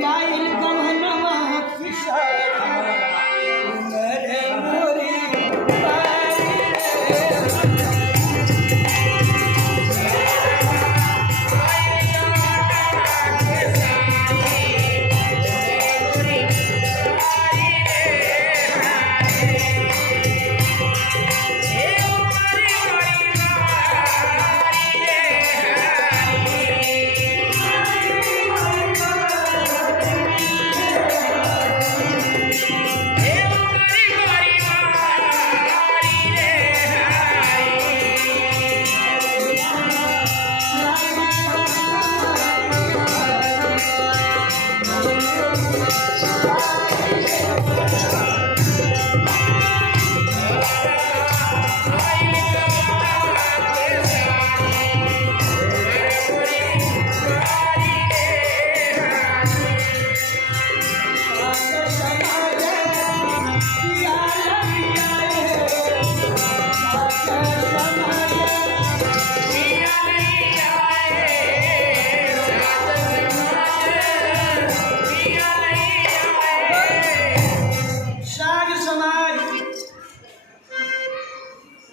लाइल गहनवा किशोरी उमर मोरी बारी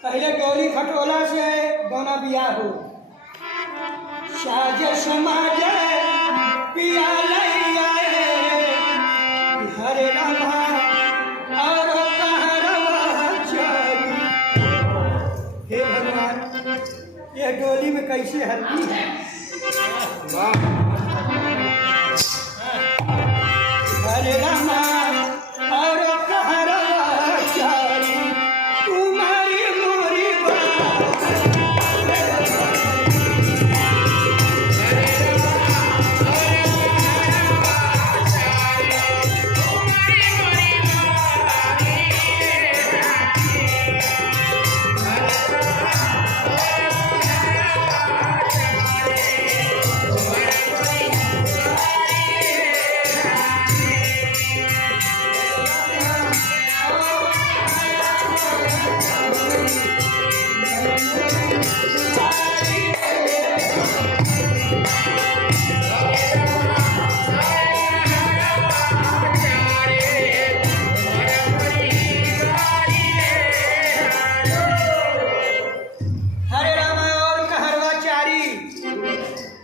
पहले डोली खटोला से दोना बिया हो साज समाज पिया लैया हरे रामा और कहरवा चली। हे भगवान ये डोली में कैसे हल्दी है हरे रामा और कहरवा चली तुम्हारी मोरी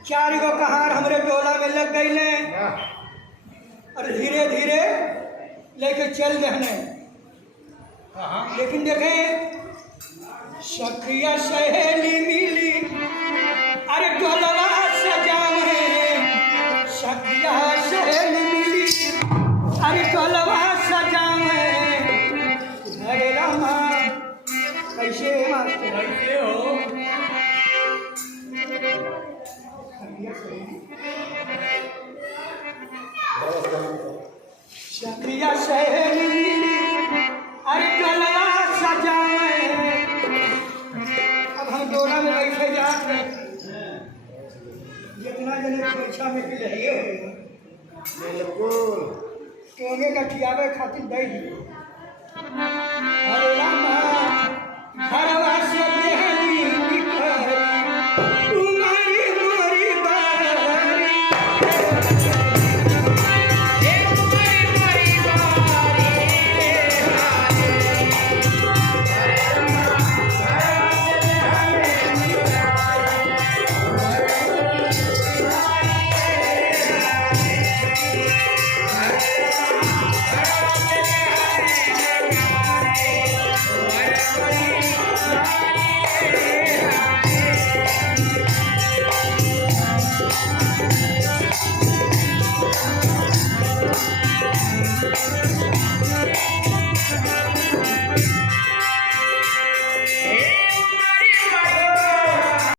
चार गो कहार हमरे डोला में लग गई ने और धीरे धीरे लेके चल रहने। लेकिन देखें सखिया सहेली मिली अरे डोलवा सजावे सखिया सहेली मिली अरे डोलवा सजावे हरे रामा कैसे कैसे हो सखिया सहेली मिली अरे डोलवा सजावे। अब हम डोला में बैठे जाते जितना जने परीक्षा में भी रहिए बिल्कुल टोंगे का खियावे खातिर दे हरे रामा हरे